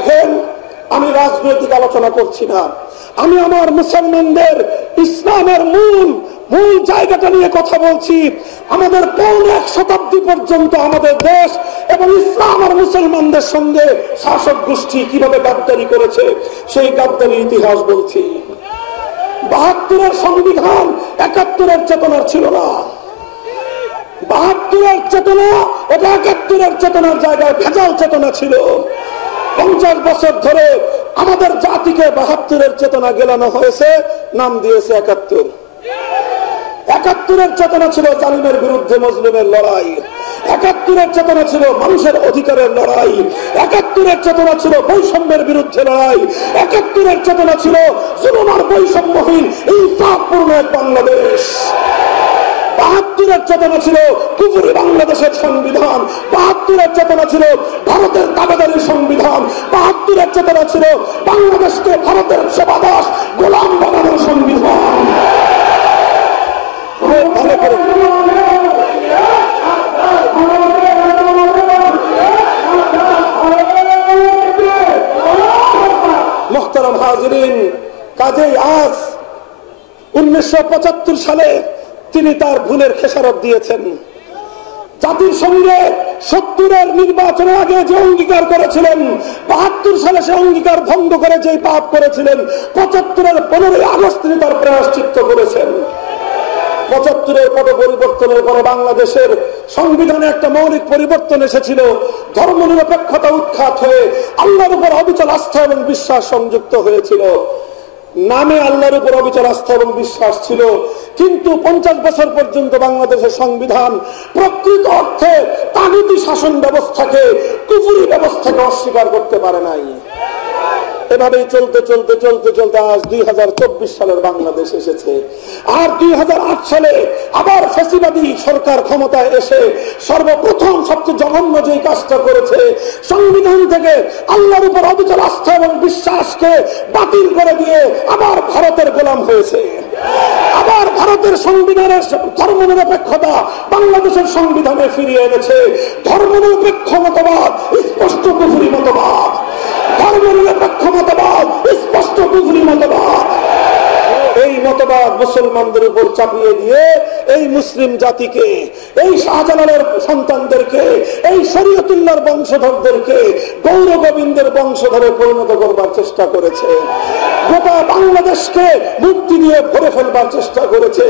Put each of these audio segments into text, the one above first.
দেখেন, আমি রাজনৈতিক আলোচনা করছি না, আমি আমার মুসলমানদের ইসলামের মূল জায়গাটা নিয়ে কথা বলছি। আমাদের পৌনে 1 শতাব্দী পর্যন্ত আমাদের দেশ এবং ইসলাম আর মুসলমানদের সঙ্গে শাসক গোষ্ঠী কিভাবে গাদ্দারি করেছে সেই গাদ্দারির ইতিহাস বলছি। 72-এর সংবিধান 71-এর চেতনার ছিল না। 72-এর চেতনা এটা 71-এর চেতনার জায়গায় ভেজাল চেতনা ছিল। 50 বছর ধরে আমাদের জাতিকে 72-এর চেতনা গেলানো হয়েছে, নাম দিয়েছে 71। 71-এর চেতনা ছিল জালিমের বিরুদ্ধে মজলুমের লড়াই। 71-এর চেতনা ছিল মানুষের অধিকারের লড়াই। 71-এর চেতনা ছিল বৈষম্যের বিরুদ্ধে লড়াই। 71-এর চেতনা ছিল জুলুম আর বৈষম্যহীন ইনসাফপূর্ণ এক বাংলাদেশ। 72-এর চেতনা ছিল কুফরি বাংলাদেশের সংবিধান। 72-এর চেতনা ছিল ভারতের দাবিদারি সংবিধান। 72-এর চেতনা ছিল বাংলাদেশকে ভারতের সেবাদাস গোলাম বানানোর সংবিধান। মোহতারাম হাজিরিন, কাজেই আজ 1975 সালে তিনি তার ভুলের খেসারত দিয়েছেন। জাতির সঙ্গে 70-এর নির্বাচনের আগে যে অঙ্গীকার করেছিলেন, 72 সালে সে অঙ্গীকার ভঙ্গ করে যে পাপ করেছিলেন, 75-এর 15ই আগস্ট তিনি তার প্রায়শ্চিত্ত করেছেন। 75-এর পট পরিবর্তনের পরে বাংলাদেশের সংবিধানে একটা মৌলিক পরিবর্তন এসেছিল। ধর্মনিরপেক্ষতা উৎখাত হয়ে আল্লাহর উপর অবিচল আস্থা এবং বিশ্বাস সংযুক্ত হয়েছিল। নামে আল্লাহর উপর অবিচল আস্থা এবং বিশ্বাস ছিল, কিন্তু 50 বছর পর্যন্ত বাংলাদেশের সংবিধান প্রকৃত অর্থে তাগুতি শাসন ব্যবস্থাকে, কুফরি ব্যবস্থাকে অস্বীকার করতে পারে নাই। এভাবেই চলতে চলতে চলতে চলতে আজ 2024 সালের বাংলাদেশ এসেছে। আর 2008 সালে আবার ফ্যাসিবাদী সরকার ক্ষমতায় এসে সর্বপ্রথম সবচেয়ে জঘন্য যে কাজটা করেছে, সংবিধান থেকে আল্লাহর উপর অবিচল আস্থা এবং বিশ্বাসকে বাতিল করে দিয়ে আবার ভারতের গোলাম হয়েছে। আবার ভারতের সংবিধানের ধর্মনিরপেক্ষতা বাংলাদেশের সংবিধানে ফিরিয়ে এনেছে। ধর্মনিরপেক্ষ মতবাদ স্পষ্ট কুফরি মতবাদ, ধর্মনিরপেক্ষ মতবাদ স্পষ্ট কুফরি মতবাদ। এই মতবাদ মুসলমানদের উপর চাপিয়ে দিয়ে এই মুসলিম জাতিকে, এই শাহজালালের সন্তানদেরকে, এই শরীয়তুল্লাহর বংশধরদেরকে গৌর গোবিন্দের বংশধরে পরিণত করবার চেষ্টা করেছে। গোটা বাংলাদেশকে মুক্তি দিয়ে ভরে ফেলবার চেষ্টা করেছে।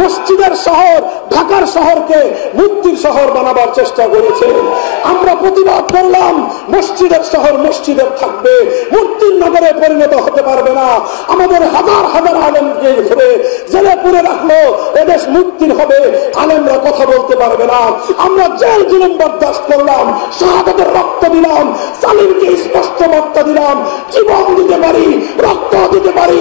মসজিদের শহর ঢাকার শহরকে মুক্তির শহর বানাবার চেষ্টা করেছে। আমরা প্রতিবাদ করলাম, মসজিদের শহর মসজিদের থাকবে, মূর্তির নগরে পরিণত হতে পারবে না। আমাদের হাজার হাজার আলেমকে ধরে জেলে পুরে রাখলো, এদেশ মুক্তির হবে, আলেমরা কথা বলতে পারবে না। আমরা জেল জুলুম বরদাস্ত করলাম, শাহাদাতের রক্ত দিলাম, জালিমকে স্পষ্ট বার্তা দিলাম, জীবন দিতে পারি, রক্ত দিতে পারি,